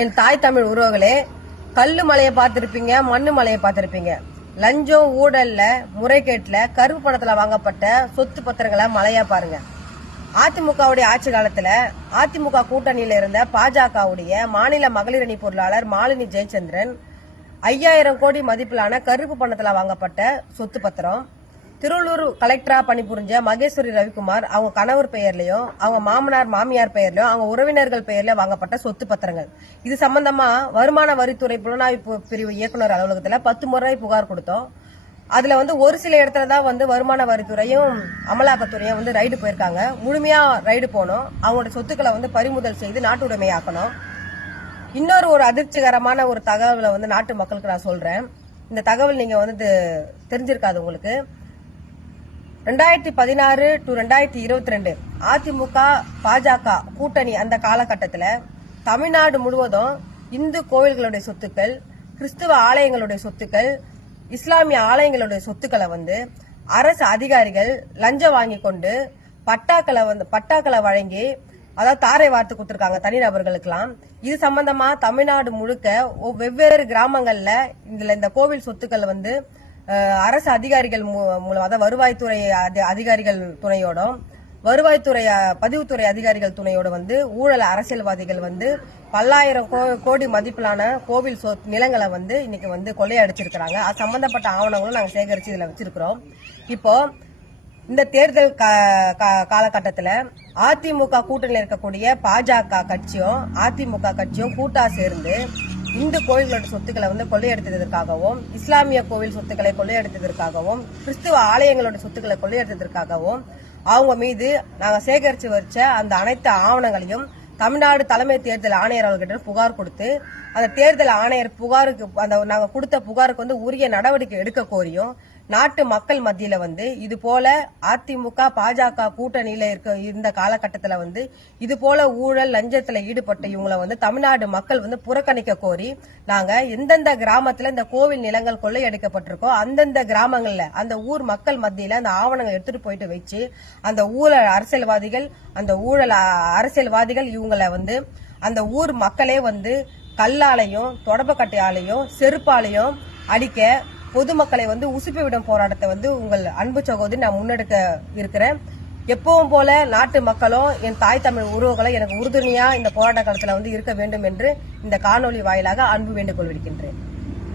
என் தாய் தமிழ் உறவுகளே, கல்லு மலையை பார்த்திருப்பீங்க, மண்ணு மலையை பார்த்திருப்பீங்க. லஞ்சம், ஊழல்ல, முறைகேட்டுல, கருப்பு பணத்துல வாங்கப்பட்ட சொத்து பத்திரங்களை மலையா பாருங்க. அதிமுகவுடைய ஆட்சி காலத்துல அதிமுக கூட்டணியில இருந்த பாஜகவுடைய மாநில மகளிர் அணி பொருளாளர் மாலினி ஜெயச்சந்திரன் 5000 கோடி மதிப்பிலான கருப்பு பணத்துல வாங்கப்பட்ட சொத்து பத்திரம். திருவள்ளூர் கலெக்டரா பணிபுரிஞ்ச மகேஸ்வரி ரவிக்குமார் அவங்க கணவர் பெயர்லயும், அவங்க மாமனார் மாமியார் பெயர்லயும், அவங்க உறவினர்கள் பெயர்ல வாங்கப்பட்ட சொத்து பத்திரங்கள். இது சம்பந்தமா வருமான வரித்துறை புலனாய்வு பிரிவு இயக்குநர் அலுவலகத்துல 10 முறை புகார் கொடுத்தோம். அதுல ஒரு சில இடத்துல தான் வருமான வரித்துறையும் அமலாக்கத்துறையும் ரைடு போயிருக்காங்க. முழுமையா ரைடு போனோம். அவங்களோட சொத்துக்களை பறிமுதல் செய்து நாட்டு உடைமையாக்கணும். இன்னொரு அதிர்ச்சிகரமான ஒரு தகவலை நாட்டு மக்களுக்கு நான் சொல்றேன். இந்த தகவல் நீங்க தெரிஞ்சிருக்காது உங்களுக்கு. 2016 to 2022 அதிமுக பாஜக கூட்டணி அந்த காலகட்டத்தில் தமிழ்நாடு முழுவதும் இந்து கோவில்களுடைய சொத்துக்கள், கிறிஸ்துவ ஆலயங்களுடைய சொத்துக்கள், இஸ்லாமிய ஆலயங்களுடைய சொத்துக்களை அரசு அதிகாரிகள் லஞ்சம் வாங்கி கொண்டு பட்டாக்களை வழங்கி, அதாவது தாரை வார்த்து கொடுத்திருக்காங்க தனிநபர்களுக்கெல்லாம். இது சம்பந்தமா தமிழ்நாடு முழுக்க வெவ்வேறு கிராமங்கள்ல இந்த கோவில் சொத்துக்கள் அரசு அதிகாரிகள் மூலம், அதாவது வருவாய்த்துறை அதிகாரிகள் துணையோடும், வருவாய்த்துறை பதிவுத்துறை அதிகாரிகள் துணையோடு ஊழல் அரசியல்வாதிகள் பல்லாயிரம் கோடி மதிப்பிலான கோவில் நிலங்களை இன்னைக்கு கொள்ளையடிச்சிருக்கிறாங்க. அது சம்பந்தப்பட்ட ஆவணங்களும் நாங்க சேகரிச்சு இதுல வச்சிருக்கிறோம். இப்போ இந்த தேர்தல் காலகட்டத்தில் அதிமுக கூட்டணியில் இருக்கக்கூடிய பாஜக கட்சியும் அதிமுக கட்சியும் கூட்டா சேர்ந்து இந்து கோயில்களோட சொத்துக்களை கொள்ளையடித்ததற்காகவும், இஸ்லாமிய கோவில் சொத்துக்களை கொள்ளையடித்ததற்காகவும், கிறிஸ்துவ ஆலயங்களோட சொத்துக்களை கொள்ளையடித்ததற்காகவும் அவங்க மீது நாங்க சேகரிச்சு வச்ச அந்த அனைத்து ஆவணங்களையும் தமிழ்நாடு தலைமை தேர்தல் ஆணையர் அவர்கிட்ட புகார் கொடுத்து, அந்த தேர்தல் ஆணையர் நாங்க கொடுத்த புகாருக்கு உரிய நடவடிக்கை எடுக்க கோரியும் நாட்டு மக்கள் மத்தியில இது போல அதிமுக பாஜக கூட்டணியில இருந்த காலகட்டத்துல இது போல ஊழல் லஞ்சத்துல ஈடுபட்ட இவங்களை தமிழ்நாடு மக்கள் புறக்கணிக்க கோரி நாங்க எந்தெந்த கிராமத்துல இந்த கோவில் நிலங்கள் கொள்ளையடிக்கப்பட்டிருக்கோ அந்தந்த கிராமங்கள்ல அந்த ஊர் மக்கள் மத்தியில அந்த ஆவணங்கள் எடுத்துட்டு போயிட்டு வச்சு அந்த ஊழல் அரசியல்வாதிகள் இவங்களை அந்த ஊர் மக்களே கல்லாலையும் தொடப்பக்கட்டையாலையும் செருப்பாலையும் அடிக்க பொதுமக்களை உசுப்பி விடும் போராட்டத்தை உங்கள் அன்பு சகோதரி நான் முன்னெடுக்க இருக்கிறேன். எப்பவும் போல நாட்டு மக்களும் என் தாய் தமிழ் உறவுகளை எனக்கு உறுதுணையா இந்த போராட்ட காலத்துல இருக்க வேண்டும் என்று இந்த காணொலி வாயிலாக அன்பு வேண்டுகோள் விடுக்கின்றேன்.